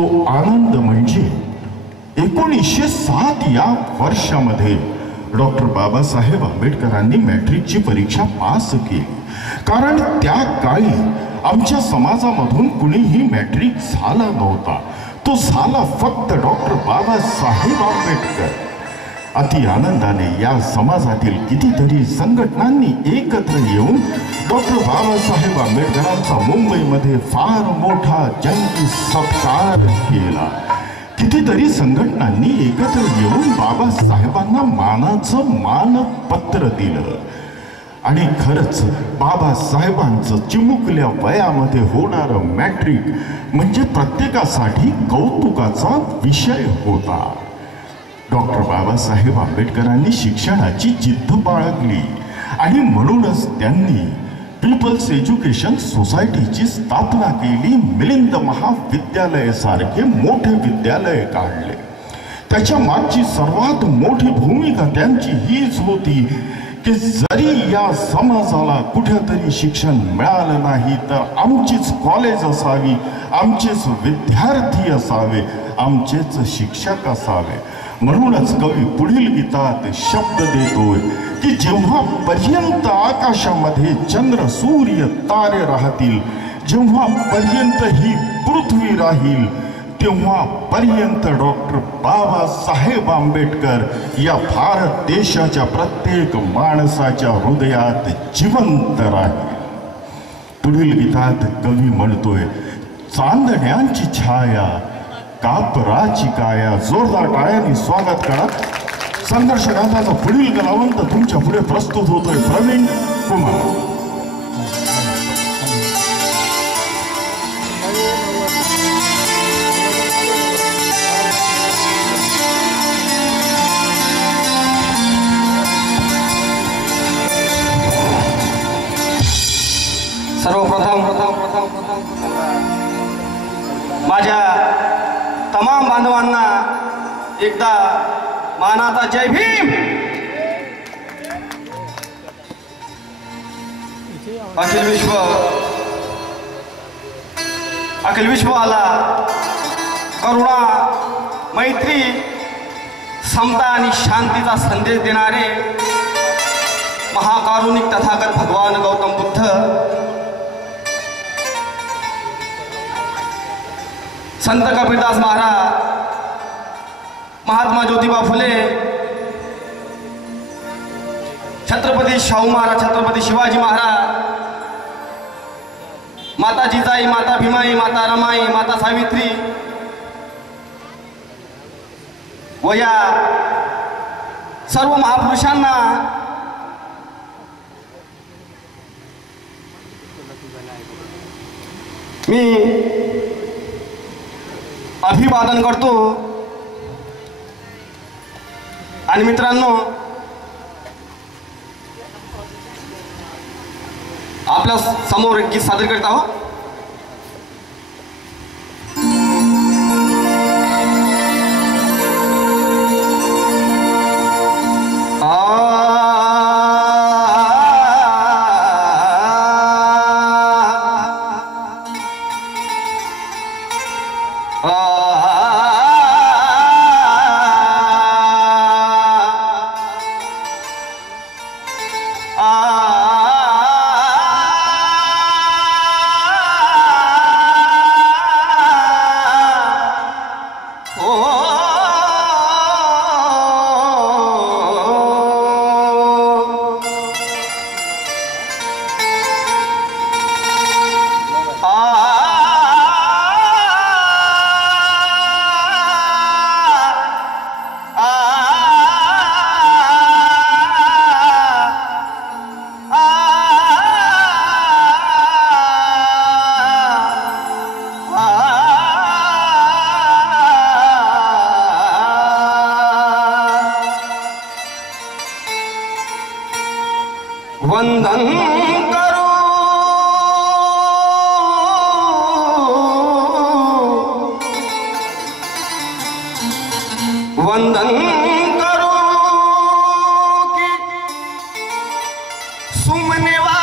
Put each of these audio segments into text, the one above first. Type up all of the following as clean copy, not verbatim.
तो आनंद म्हणजे 1907 या वर्षामध्ये डॉक्टर बाबासाहेब आंबेडकरांनी मॅट्रिकची परीक्षा पास केली. कारण त्या काळी आमच्या समाजामधून कुणीही मॅट्रिक झाला नव्हता. तो झाला फक्त डॉक्टर बाबासाहेब आंबेडकर. अति आनंदाने या समाजातील कितीतरी संघटनांनी एकत्र येऊन डॉक्टर बाबासाहेब आंबेडकरांचा मुंबईमध्ये फार मोठा जंगी सत्कार केला. कितीतरी संघटनांनी एकत्र येऊन बाबासाहेबांना मानाचं मानपत्र दिलं. आणि खरंच बाबासाहेबांचं चिमुकल्या वयामध्ये होणारं मॅट्रिक म्हणजे प्रत्येकासाठी कौतुकाचा विषय होता. डॉक्टर बाबासाहेब आंबेडकरांनी शिक्षणाची जिद्द बाळगली आणि म्हणूनच त्यांनी पीपल्स एज्युकेशन सोसायटीची स्थापना केली. मिलिंद महाविद्यालय सारखे मोठे विद्यालय काढले. त्याच्या मागची सर्वात मोठी भूमिका त्यांची हीच होती की जरी या समाजाला कुठेतरी शिक्षण मिळालं नाही तर आमचीच कॉलेज असावी, आमचेच विद्यार्थी असावे, आमचेच शिक्षक असावे. म्हणूनच कवी पुढील गीतात शब्द देतोय की जेव्हा पर्यंत आकाशामध्ये चंद्र सूर्य तारे राहतील, जेव्हा पर्यंत ही पृथ्वी राहील, तेव्हा पर्यंत डॉक्टर बाबासाहेब आंबेडकर या भारत देशाच्या प्रत्येक माणसाच्या हृदयात जिवंत राहील. पुढील गीतात कवी म्हणतोय, चांदण्यांची छाया कापराची काया. जोरदार टाळ्यांनी स्वागत करा. संघर्ष गाथाचा पुढील कलावंत तुमच्या पुढे प्रस्तुत होतोय प्रवीण कुमार. सर्वप्रथम माझ्या तमाम बांधवांना एकदा मानाचा जय भीम. अखिल विश्वाला करुणा, मैत्री, समता आणि शांतीचा संदेश देणारे महाकारुणिक तथागत भगवान गौतम बुद्ध, संत कबीरदास महाराज, महात्मा ज्योतिबा फुले, छत्रपती शाहू महाराज, छत्रपती शिवाजी महाराज, माता जिजाई, माता भीमाई, माता रमाई, माता सावित्री व या सर्व महापुरुषांना मी अभिवादन करतो. आणि मित्रांनो, आपल्या समोर एक गीत सादर करत आहोत. वंदन करो वंदन करो कि सुमनेवा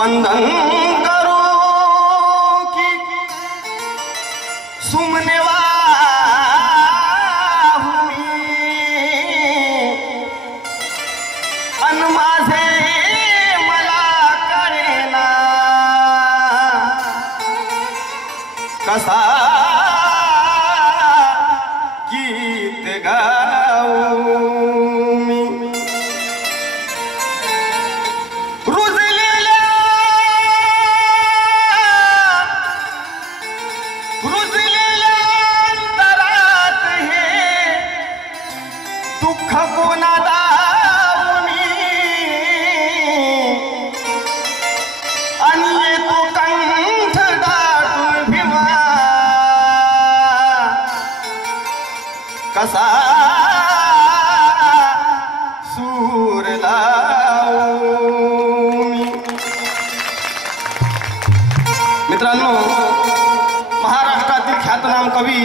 वंदन करो की सुमने अन माझे मला कळेना कसा गीत गाऊ मी रुजलेल्या अंतरात हे दुःख कोणा दाऊनी आणि येतो कंठ दाटून भीमा कसा सूर लावू मी. मित्रांनो, महाराष्ट्रातील ख्यातनाम कवी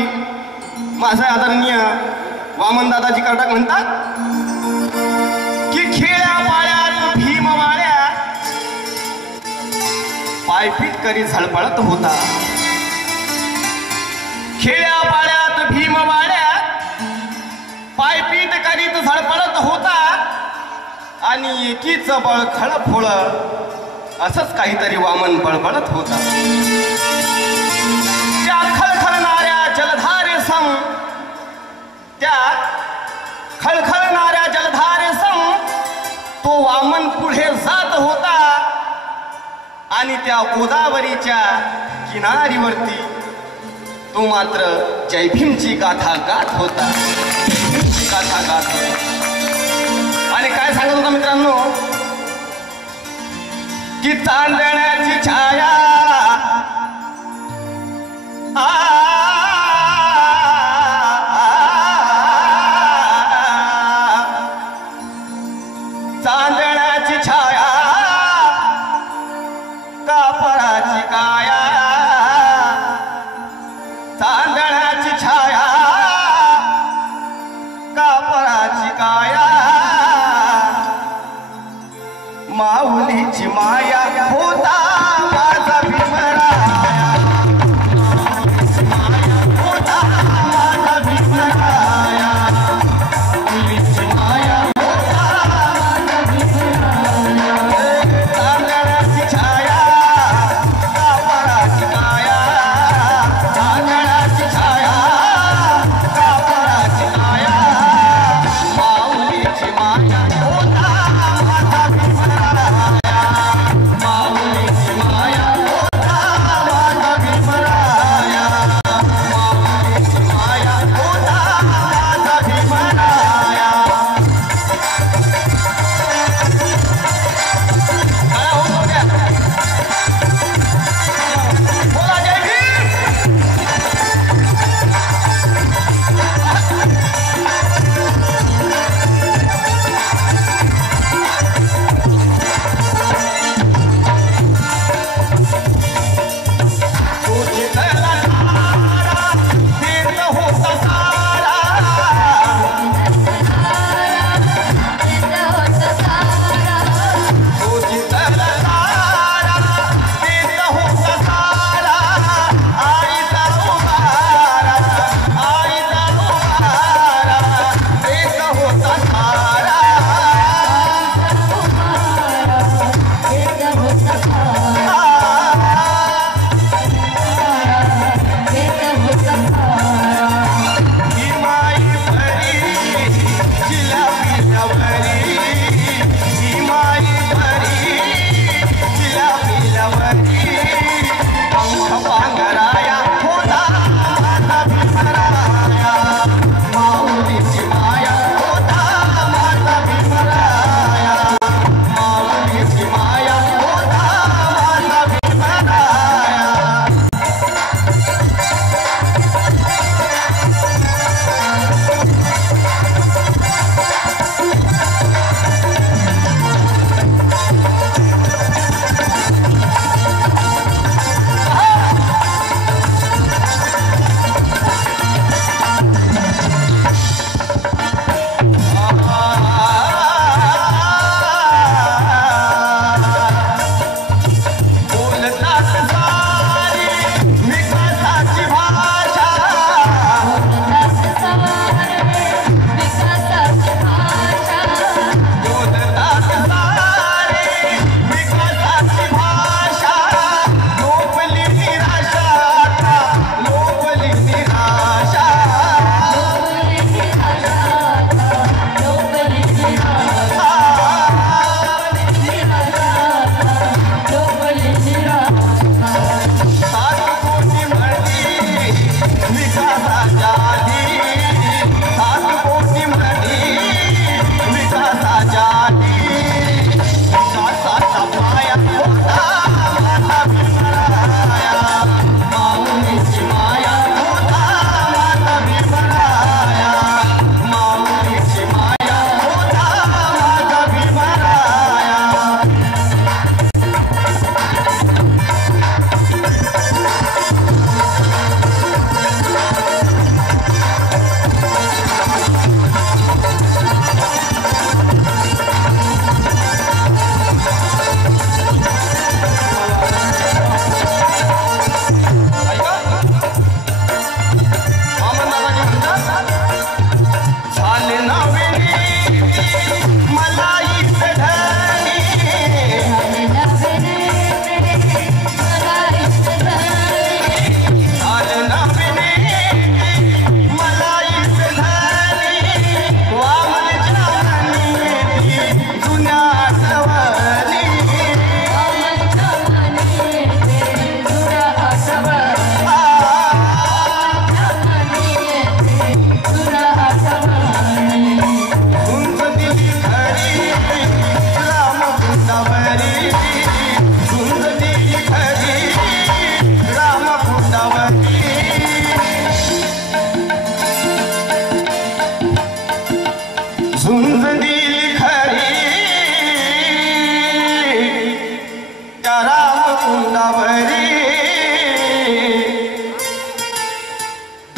माझे आदरणीय वामन दादाजी कर्डक म्हणतात की खेळ्या पाळ्यात भीम वाड्या पायपीट करी झळपळत होता. खेळ्या पाळ्यात भीम वाड्या पायपीट करीत झळपळत होता आणि एकीच बळ खळफोळ असंच काहीतरी वामन बळबळत होता. त्या खळखळणाऱ्या जलधारे सम त्या खळखळणाऱ्या जलधारे सम तो वामन पुढे जात होता आणि त्या गोदावरीच्या किनारीवरती तो मात्र जय भीमची गाथा गात होता. गाथा गात होता आणि काय सांगत होता मित्रांनो की तांदळाची छाया चांदण्याची छाया कापराची काया चांदण्याची छाया कापराची काया माऊलीची माया होता माझा भीमराया होता माझा भीमराया माऊलीची माया होता माझा भीमराया तांदळाची छाया कापराची काया तांदळाची छाया कापराची काया माऊलीची माया होता माझा भीमराया माऊलीची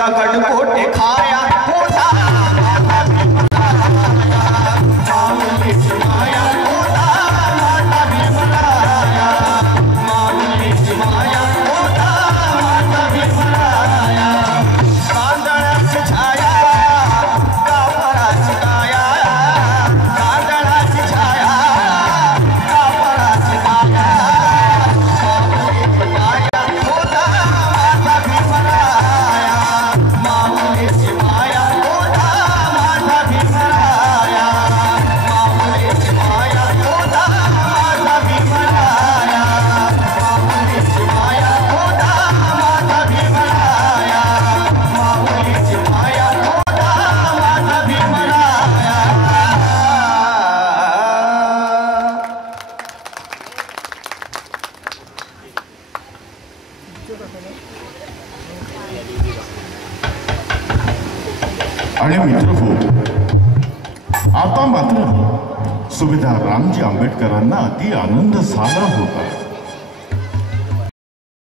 दगड कोठे खाया होता माझा भीमराया माऊलीची माया होता माझा भीमराया माऊलीची माया होता माझा भीमराया तांदळाची छाया कापडाची काया तांदळाची छाया कापडाची काया माऊलीची माया होता माझा भीमराया माऊलीची माया होता माझा भीमराया माऊलीची माया होता माझा भीमराया माऊलीची माया होता माझा भीमराया माऊलीची माया होता माझा भीमराया आणि मित्र हो, आता मात्र सुभेदार रामजी आंबेडकरांना अति आनंद झाला होता.